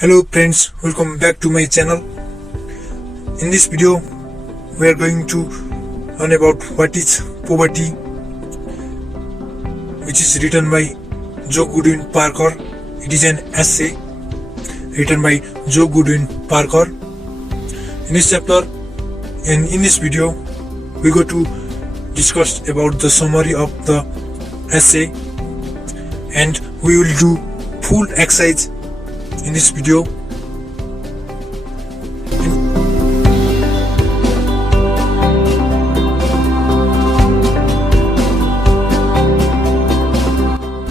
Hello friends, welcome back to my channel. In this video, we are going to learn about what is poverty, which is written by Joe Goodwin Parker. It is an essay written by Joe Goodwin Parker. In this chapter and in this video, we go to discuss about the summary of the essay, and we will do full exercise in this video.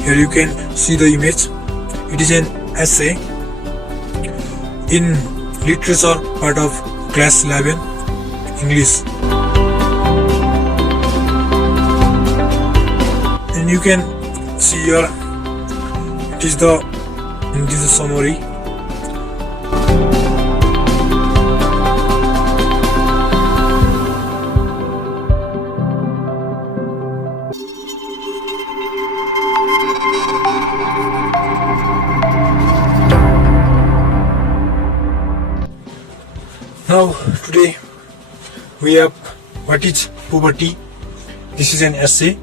Here you can see the image. It is an essay in literature part of class 11 English, and you can see here it is the summary. Now today we have what is poverty. This is an essay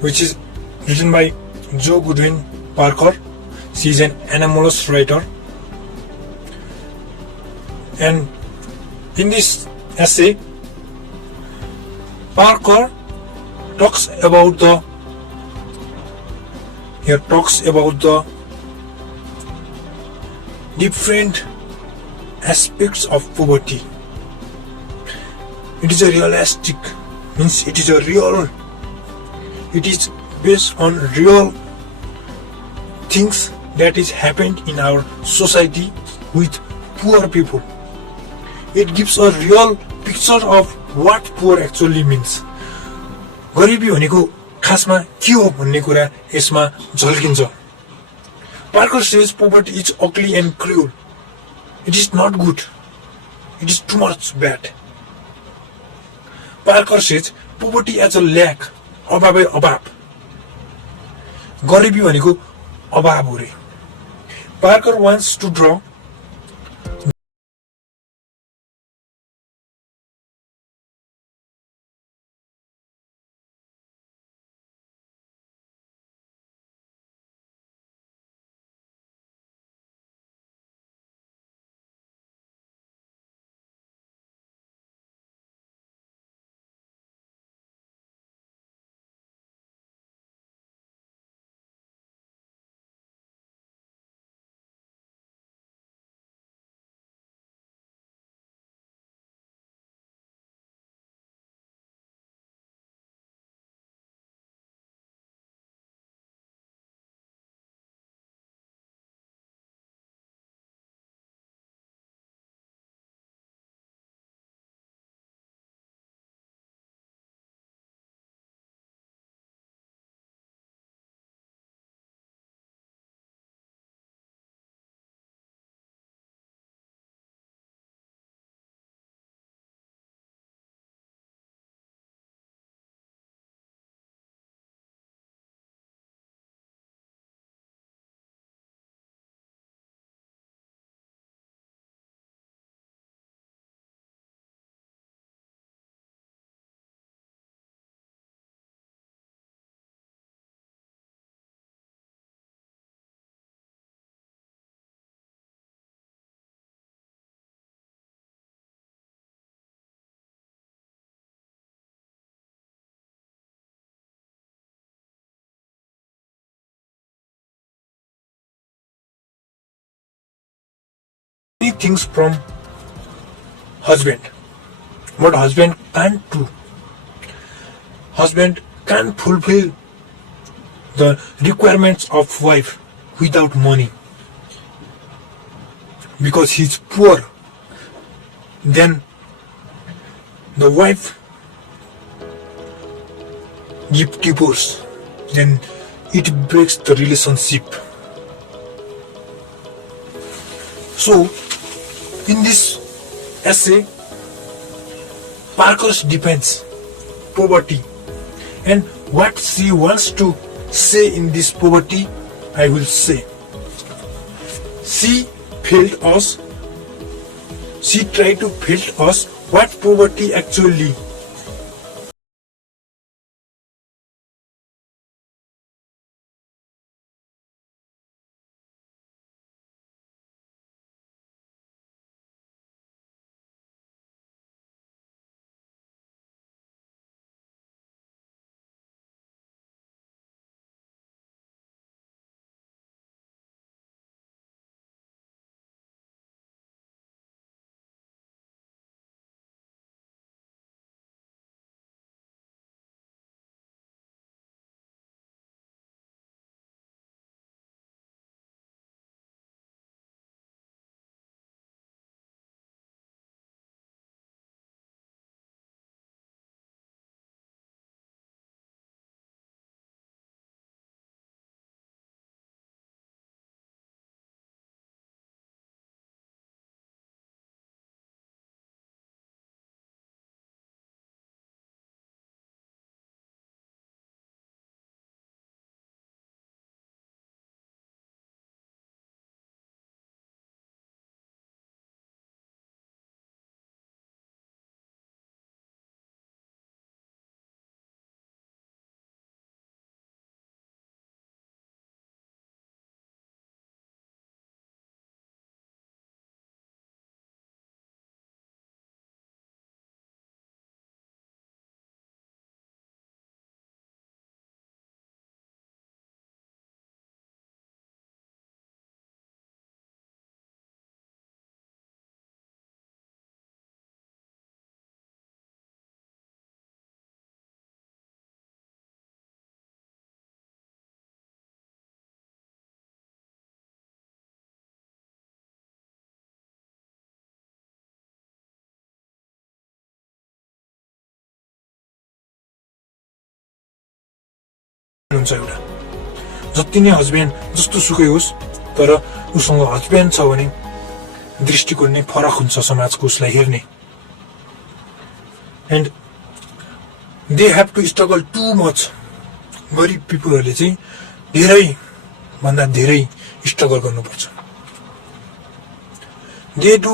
which is written by Joe Goodwin Parker. She is an anomalous writer, and in this essay Parker talks about the different aspects of poverty. It is a realistic, means it is based on real things that is happened in our society with poor people. It gives a real picture of what poor actually means. गरिबी भनेको खासमा के हो भन्ने कुरा यसमा झल्किन्छ. Parker says poverty is ugly and cruel. It is not good. It is too much bad. Parker says poverty as a lack, अभावै अभाव. गरिबी भनेको अभाव हो रे. Parker wants to draw many things from husband. What husband can't do. Husband can't fulfill the requirements of wife without money, because he's poor. Then the wife give divorce, then it breaks the relationship. So in this essay, Parker defends poverty, and what she wants to say in this poverty, I will say. She failed us. She tried to tell us what poverty actually. हुन्छ एउटा जति नै husband जस्तो सुकै होस् तर उसँग husband छ भने दृष्टिकोण नै फरक हुन्छ समाजको उसलाई हेर्ने and they have to struggle too much गरिब पिपुलहरूले चाहिँ धेरै भन्दा धेरै स्ट्रगल गर्नुपर्छ they do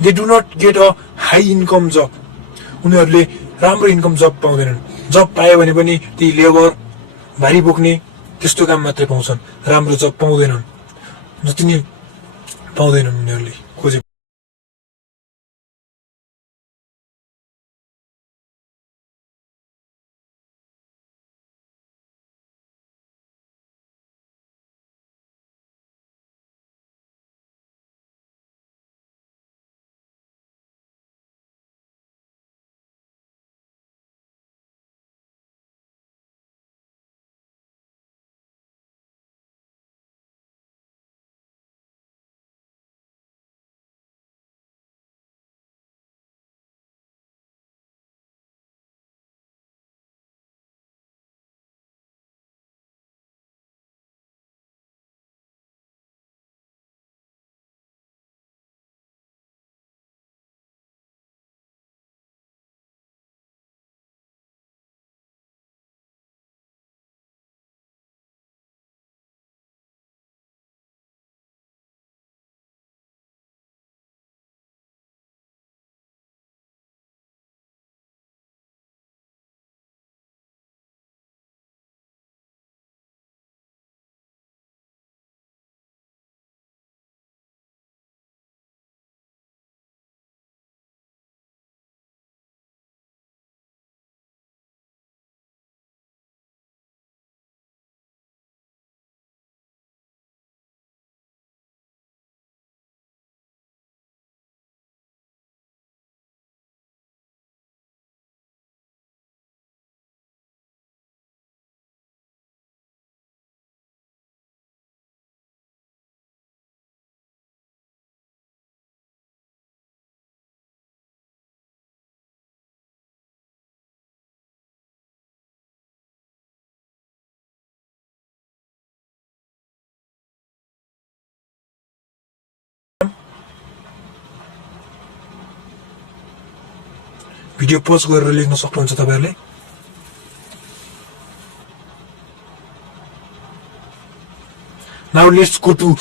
they do not get a high income job उनीहरूले राम्रो इन्कम जब पाउँदैनन् जब पायो भने पनि ती लेबर भारी बोक्ने त्यस्तो काम मात्रै पाउँछन् राम्रो जब पाउँदैनन् जति नै पाउँदैनन् उनीहरूले खोजे भिडियो पज गरेर लेख्न सक्नुहुन्छ तपाईहरुले। Now let's go to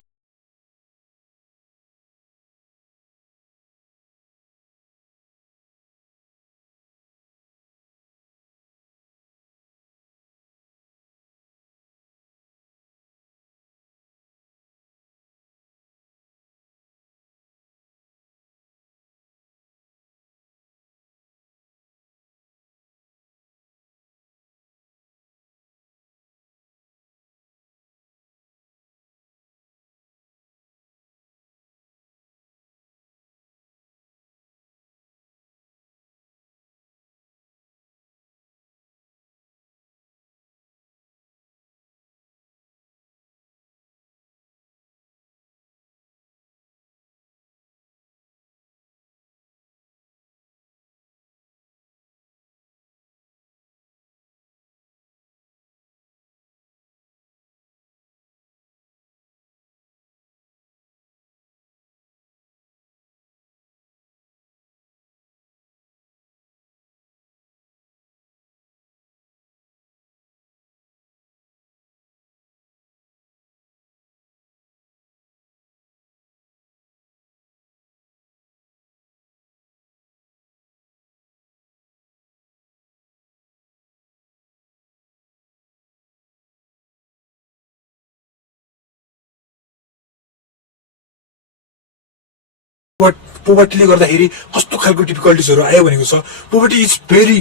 पोभर्टीले गर्दाखेरि कस्तो खालको डिफिकल्टिजहरु आयो भनेको छ। Poverty is very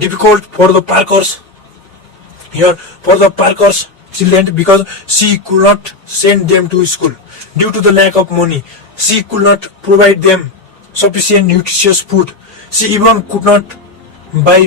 difficult for the parkers here for the parkers children because she could not send them to school due to the lack of money. She could not provide them sufficient nutritious food. She even could not buy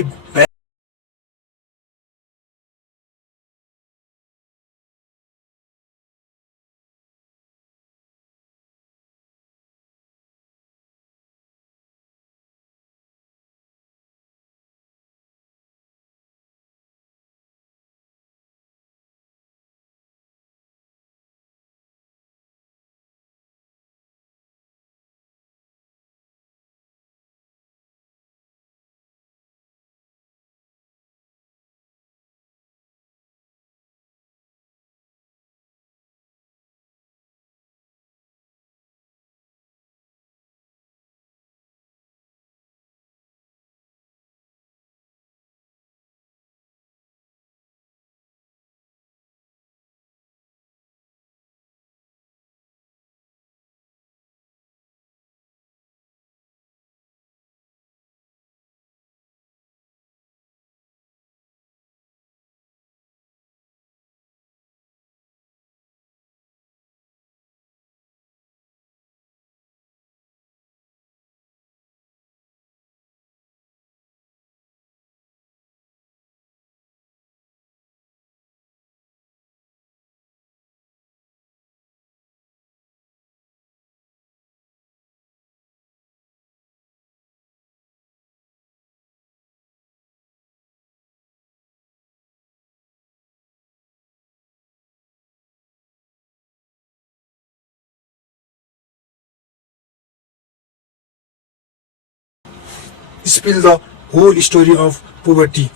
spill the whole story of poverty.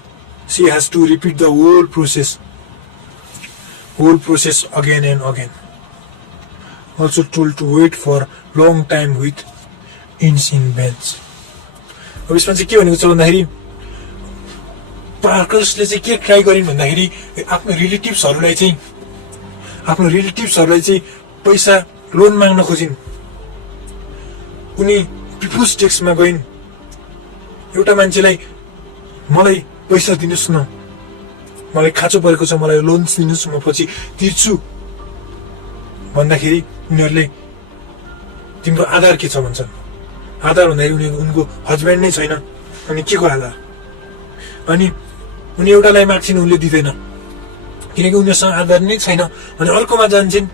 She has to repeat the whole process again and again. Also told to wait for long time with inch in beds. अब यसमा चाहिँ के भनेको छ भन्दाखेरि पार्कर्सले चाहिँ के try गरिन् भन्दाखेरि आफ्नो रिलेटिभ्सहरुलाई चाहिँ पैसा लोन माग्न खोजिन्। उनी पिपुल्स टेक्समा गइन्, एउटा मान्छेलाई मलाई पैसा दिनुस् न, मलाई खाँचो परेको छ, मलाई लोन दिनुस्, म पछि तिर्छु भन्दाखेरि उनीहरुले तिम्रो आधार के छ भन्छन्। आधार भन्दाखेरि उनको हस्बेन्ड नै छैन, अनि के को आधार? अनि उनी एउटालाई माग्छिन्, उनले दिदैन किनकि उनीसँग आधार नै छैन। अनि अर्कोमा जान्छन्,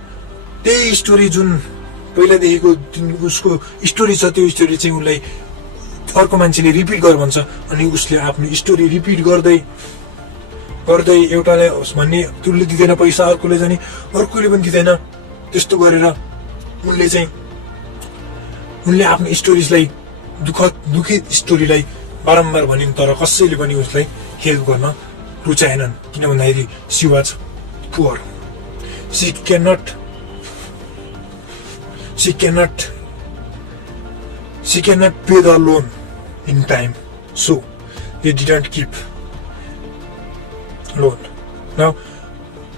त्यही स्टोरी जुन पहिलादेखिको उसको स्टोरी छ त्यो स्टोरी चाहिँ उनलाई अर्को मान्छेले रिपिट गर भन्छ। अनि उसले आफ्नो स्टोरी रिपिट गर्दै एउटाले भन्ने त्यसले दिदैन पैसा, अर्कोले जाने अर्कोले पनि दिदैन, त्यस्तो गरेर उनले आफ्नो स्टोरीजलाई दुखित स्टोरीलाई बारम्बार भनिन् तर कसैले पनि उसलाई हेल्प गर्न रुचाएनन् किन भन्दाखेरि she was poor she cannot pay the loan in time, so they didn't keep loan. Now,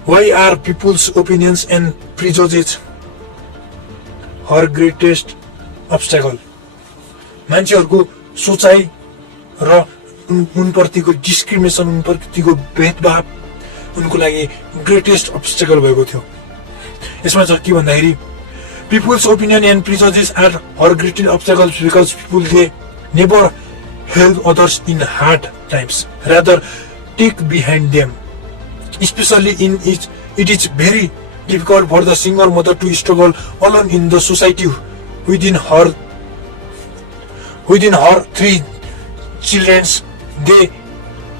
why are people's opinions and prejudices her greatest obstacle? मान्छेहरूको सोचाइ र उनप्रतिको डिस्क्रिमिनेसन उनप्रतिको भेदभाव उनको लागि ग्रेटेस्ट अब्स्टेकल भएको थियो। यसमा छ के भन्दाखेरि people's opinion and prejudice are her greatest obstacles because people they never help others in hard times, rather take behind them. Especially it is very difficult for the single mother to struggle alone in the society within her 3 children. They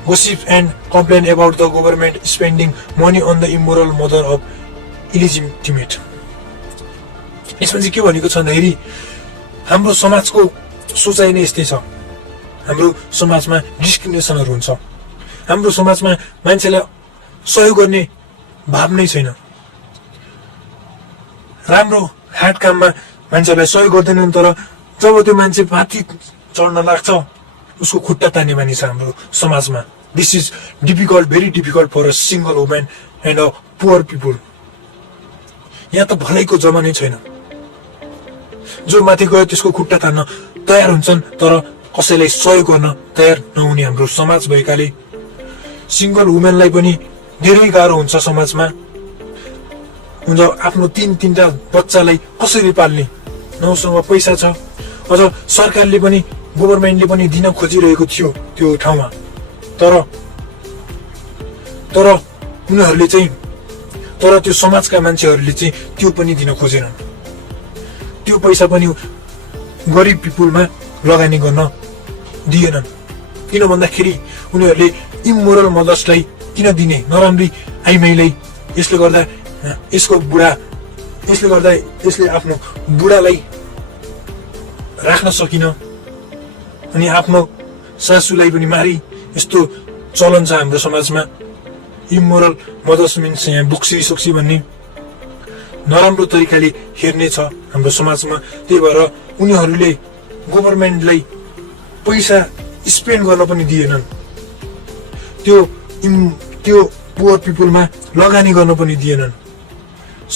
gossip and complain about the government spending money on the immoral mother of illegitimate. यसमा चाहिँ के भनेको छ भन्दाखेरि हाम्रो समाजको सोचाइ नै यस्तै छ। हाम्रो समाजमा डिस्क्रिमिनेसनहरू हुन्छ। हाम्रो समाजमा मान्छेलाई सहयोग गर्ने भाव नै छैन। राम्रो हार्ड काममा मान्छेलाई सहयोग गर्दैनन् तर जब त्यो मान्छे माथि चढ्न लाग्छ उसको खुट्टा तान्ने मानिस छ हाम्रो समाजमा। This is difficult, very difficult for a single women and a poor people. यहाँ त भलाइको जमानै छैन। जो माथि गयो त्यसको खुट्टा तान्न तयार हुन्छन् तर कसैलाई सहयोग गर्न तयार नहुने हाम्रो समाज भएकाले सिंगल वुमेनलाई पनि धेरै गाह्रो हुन्छ समाजमा। हुन्छ आफ्नो 3-3टा बच्चालाई कसरी पाल्ने, नउसँग पैसा छ। अझ सरकारले पनि गभर्नमेन्टले पनि दिन खोजिरहेको थियो त्यो ठाउँमा तर उनीहरूले चाहिँ तर त्यो समाजका मान्छेहरूले चाहिँ त्यो पनि दिन खोजेनन्। त्यो पैसा पनि गरिब पिपुलमा लगानी गर्न दिएनन्। किन भन्दाखेरि उनीहरूले इमोरल मदर्सलाई किन दिने, नराम्री आइमाईलाई। यसले गर्दा यसले आफ्नो बुढालाई राख्न सकिन अनि आफ्नो सासूलाई पनि मारी। यस्तो चलन छ हाम्रो समाजमा। इमोरल मदर्स मिन्स यहाँ बुक्सी सुक्सी भन्ने नराम्रो तरिकाले हेर्ने छ हाम्रो समाजमा। त्यही भएर उनीहरूले गभर्नमेन्टलाई पैसा स्पेन्ड गर्न पनि दिएनन्। त्यो पुअर पिपुलमा लगानी गर्न पनि दिएनन्।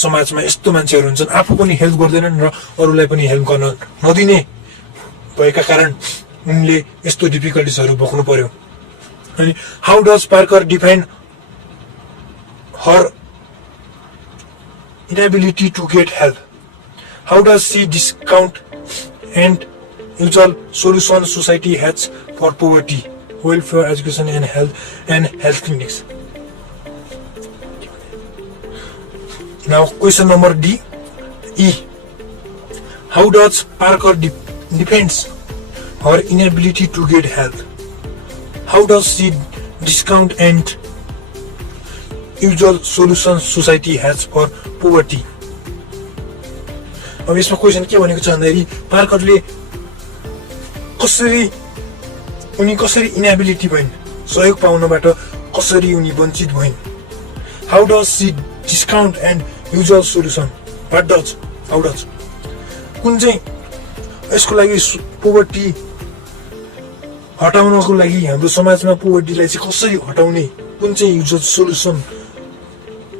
समाजमा यस्तो मान्छेहरू हुन्छन् आफू पनि हेल्प गर्दैनन् र अरूलाई पनि हेल्प गर्न नदिने भएका कारण उनले यस्तो डिफिकल्टिजहरू भोग्नु पर्यो। अनि how does Parker define her inability to get help? How does she discount and usual solution society has for poverty, welfare, education and health clinics? Now question number E. How does Parker defends her inability to get help? How does she discount and usual solution society has for poverty? अब यसमा question के भनेको छ भन्दाखेरि पार्करले कसरी inability भइन्, सहयोग पाउनबाट कसरी उनी वञ्चित भइन्। How does she discount and usual solution, how does कुन चाहिँ यसको लागि पोभर्टी हटाउनको लागि हाम्रो समाजमा पोभर्टीलाई चाहिँ कसरी हटाउने, कुन चाहिँ युजुअल सोल्युसन,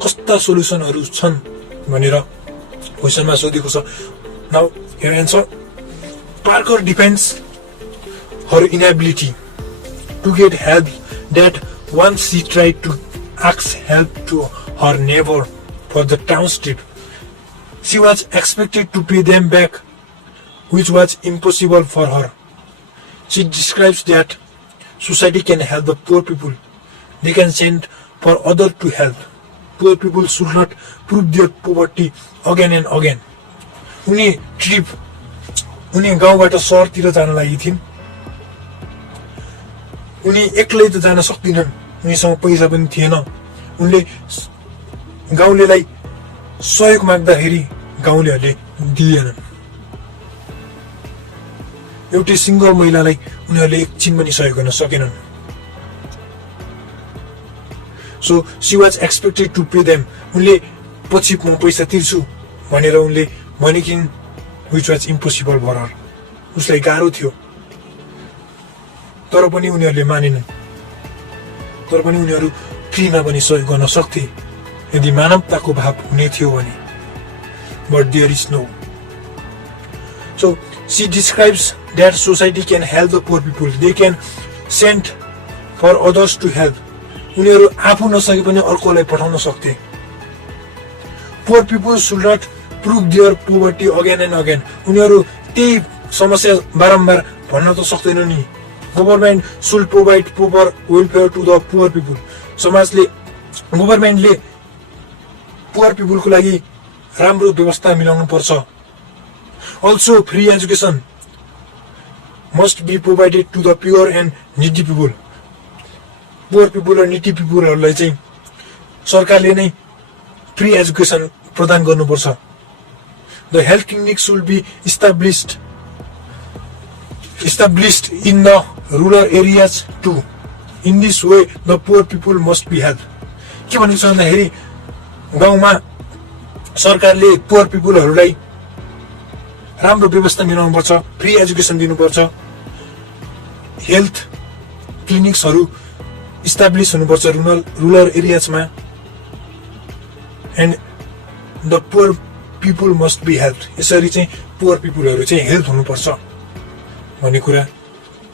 कस्ता सोल्युसनहरू छन् भनेर क्वेसनमा सोधेको छ। Now here answer. Parker defends her inability to get help that once she tried to ask help to her neighbor for the town's trip, she was expected to pay them back, which was impossible for her. She describes that society can help the poor people. They can send for others to help. Poor people should not prove their poverty again and again. उनी गाउँबाट सहरतिर जान लागि थिइन्। उनी एक्लै त जान सक्दिनन्, उनीसँग पैसा पनि थिएन। उनले गाउँलेलाई सहयोग माग्दाखेरि गाउँलेहरूले दिएनन्। एउटै सिङ्गल महिलालाई उनीहरूले एकछिन पनि सहयोग गर्न सकेनन्। So she was expected to pay them. उनले पछि म पैसा तिर्छु भनेर उनले भनेकिन which was impossible for her. उसलाई गाह्रो थियो, तर पनि उनीहरूले मानेनन्। तर पनि उनीहरू फ्रीमा पनि सहयोग गर्न सक्थे यदि मानवताको भाव हुने थियो भने। But there is no. So she describes that society can help the poor people, they can send for others to help. उनीहरू आफू नसके पनि अर्कोलाई पठाउन सक्थे। Poor people should not prove their poverty again and again. उनीहरू त्यही समस्या बारम्बार भन्न त सक्दैन नि। Government should provide proper welfare to the poor people. गभर्मेन्टले पुअर पिपुलको लागि राम्रो व्यवस्था मिलाउनु पर्छ। Also free education must be provided to the poor and needy people. Poor people र निडी पिपुलहरूलाई चाहिँ सरकारले नै फ्री एजुकेसन प्रदान गर्नुपर्छ। The health clinic should be established in the rural areas too. In this way, the poor people must be helped. के भनेको छ भन्दाखेरि गाउँमा सरकारले पुअर पिपुलहरूलाई राम्रो व्यवस्था मिलाउनुपर्छ, फ्री एजुकेसन दिनुपर्छ, हेल्थ क्लिनिक्सहरू इस्टाब्लिस हुनुपर्छ रुरल एरियाजमा, and the poor people must be help. यसरी चाहिँ पुअर पिपुलहरू चाहिँ हेल्प हुनुपर्छ भन्ने कुरा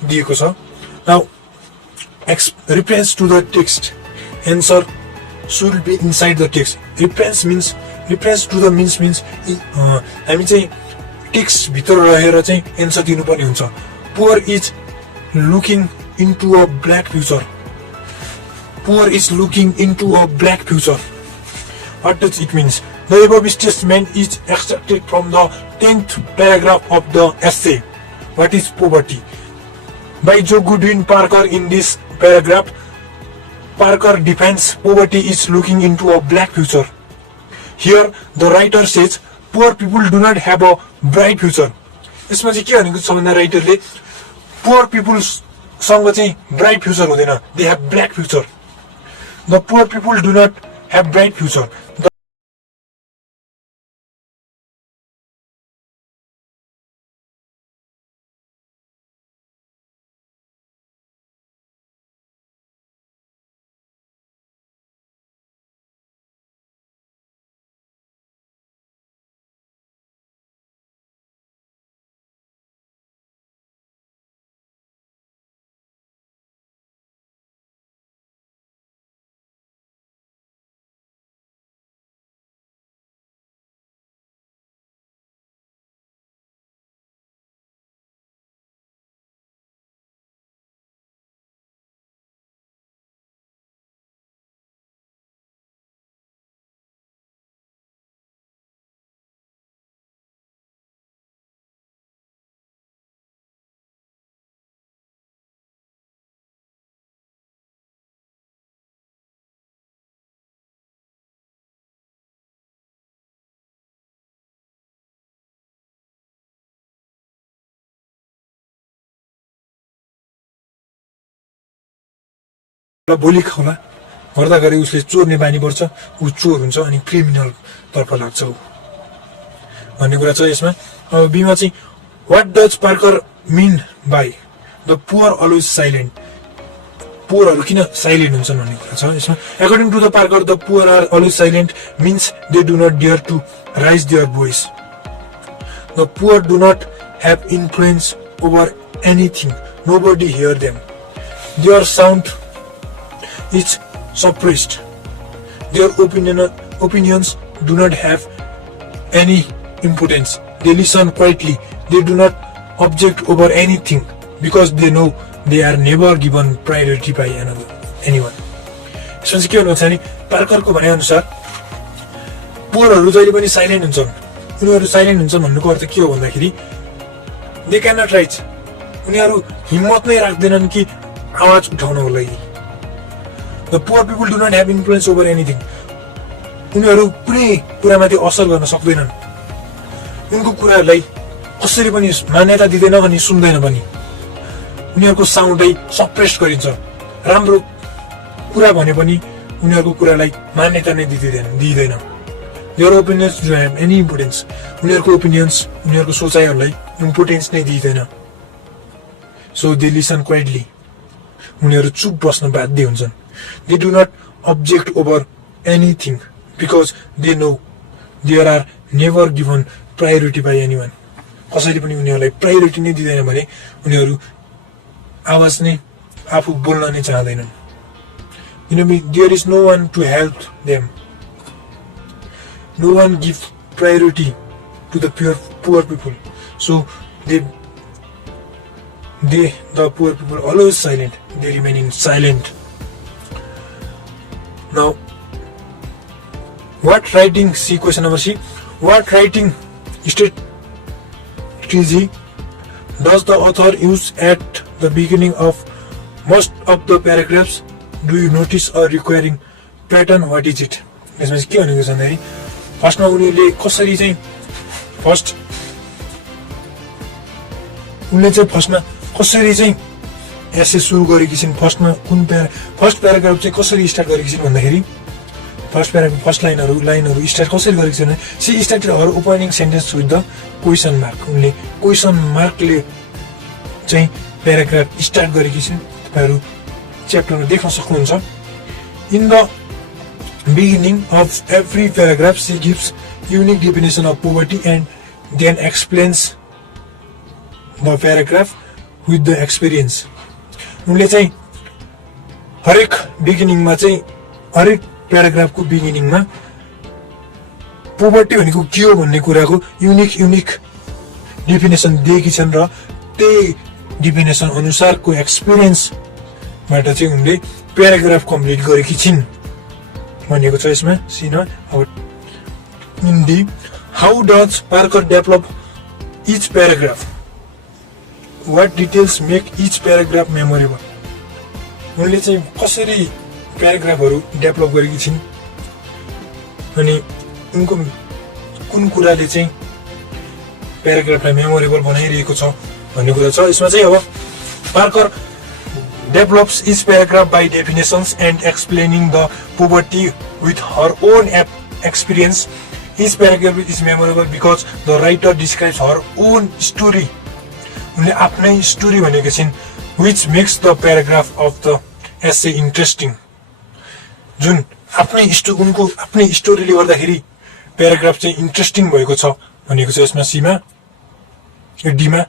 दिएको छ। Now reference to the text, answer should be inside the text. Reference to the means हामी चाहिँ टेक्स्ट भित्र रहेर चाहिँ एन्सर दिनुपर्ने हुन्छ। Poor is looking into a black future. Poor is looking into a black future. What does it mean? The above statement is extracted from the 10th paragraph of the essay, What is Poverty? By Joe Goodwin Parker. In this paragraph, Parker defines poverty is looking into a black future. Here, the writer says, poor people do not have a bright future. यसमा चाहिँ के भनेको छ भन्दा राइटरले poor पिपुलसँग चाहिँ bright future हुँदैन, they have black future. The poor people do not have bright future. भोलि खाउला गर्दा गरे उसले चोर्ने बानी पर्छ, ऊ चोर हुन्छ अनि क्रिमिनल तर्फ लाग्छ भन्ने कुरा छ यसमा। अब बीमा चाहिँ what does Parker mean by the poor always silent. पुअरहरू किन साइलेन्ट हुन्छन् भन्ने कुरा छ यसमा। According to the Parker, the poor are always silent means they do not dare to raise their voice. The poor do not have influence over anything, nobody hear them, their sound is suppressed, their opinions do not have any importance, they listen quietly, they do not object over anything because they know they are never given priority by anyone. यसमा चाहिँ के भन्नु छ भने पार्करको भने अनुसार पुअरहरू जहिले पनि साइलेन्ट हुन्छन्। उनीहरू साइलेन्ट हुन्छन् भन्नुको अर्थ के हो भन्दाखेरि दे क्यान नट राइज, उनीहरू हिम्मत नै राख्दैनन् कि आवाज उठाउनको लागि। The poor people do not have influence over anything. उनीहरू कुनै कुरामाथि असर गर्न सक्दैनन्। उनको कुराहरूलाई कसरी पनि मान्यता दिँदैन अनि सुन्दैन पनि। उनीहरूको साउन्डै सप्रेस गरिन्छ। राम्रो कुरा भने पनि उनीहरूको कुरालाई मान्यता नै दिँदैन। Their opinions do have any importance. उनीहरूको ओपिनियन्स, उनीहरूको सोचाइहरूलाई इम्पोर्टेन्स नै दिँदैन। So they listen quietly. उनीहरू चुप बस्न बाध्य हुन्छन्। They do not object over anything because they know there are never given priority by anyone. कसैले पनि उनीहरूलाई प्रायोरिटी नै दिँदैन भने उनीहरू आवाज नै आफू बोल्न नै चाहँदैनन्। There is no one to help them. No one gives priority to the poor people. So the poor people always silent. They remaining silent. Now, what writing? See question number C. What writing strategy does the author use at the beginning of most of the paragraphs? Do you notice a recurring pattern? What is it? यसमा चाहिँ के भनेको छ भन्दाखेरि फर्स्टमा उनीहरूले कसरी चाहिँ कसरी चाहिँ एसे सुरु गरेकी छिन्। फर्स्टमा फर्स्ट प्याराग्राफ चाहिँ कसरी स्टार्ट गरेकी छिन् भन्दाखेरि फर्स्ट लाइनहरू स्टार्ट कसरी गरेकी छिन् भने she started her opening sentence with the question mark. उनले क्वेसन मार्कले चाहिँ प्याराग्राफ स्टार्ट गरेकी छिन्। तपाईँहरू च्याप्टरमा देख्न सक्नुहुन्छ। In the beginning of every paragraph she gives unique definition of poverty and then explains the paragraph with the experience. उनले चाहिँ हरेक प्याराग्राफको बिगिनिङमा पोभर्टी भनेको के हो भन्ने कुराको युनिक डेफिनेसन दिएकी छन् र त्यही डेफिनेसन अनुसारको एक्सपिरियन्सबाट चाहिँ उनले प्याराग्राफ कम्प्लिट गरेकी छिन् भनेको छ यसमा सीमा। In the how does Parker develop each paragraph? What details make each paragraph memorable? उनले चाहिँ कसरी प्याराग्राफहरू डेभलप गरेकी छिन् अनि उनको कुन कुराले चाहिँ प्याराग्राफलाई मेमोरेबल बनाइरहेको छ भन्ने कुरा छ यसमा चाहिँ। अब Parker develops each paragraph by definitions and explaining the poverty with her own experience. Each paragraph is memorable because the writer describes her own story. उनले आफ्नै स्टोरी भनेको छिन् which makes the paragraph of the essay interesting. जुन उनको आफ्नै स्टोरीले गर्दाखेरि paragraph चाहिँ interesting भएको छ भनेको छ यसमा सीमा डीमा।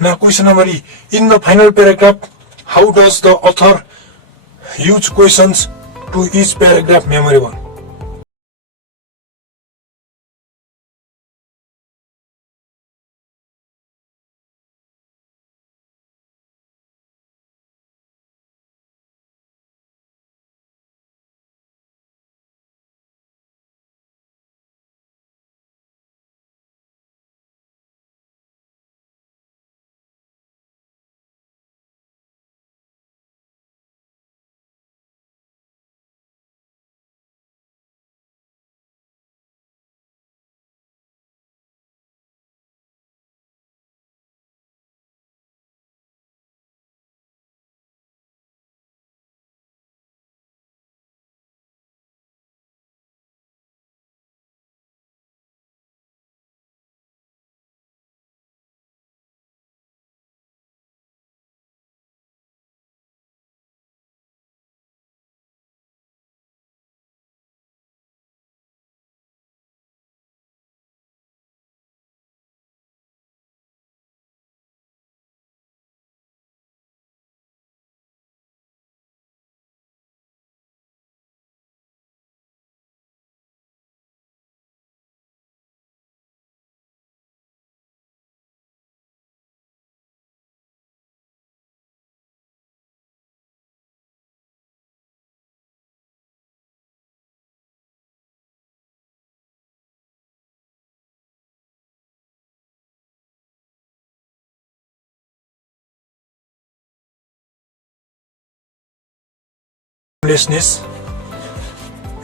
Now question number E. In the final paragraph, how does the author use questions to each paragraph memorable?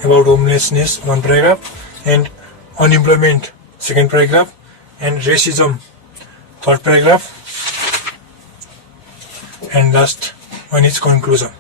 About homelessness, one paragraph, and unemployment, second paragraph, and racism. Third paragraph, and last one is conclusion.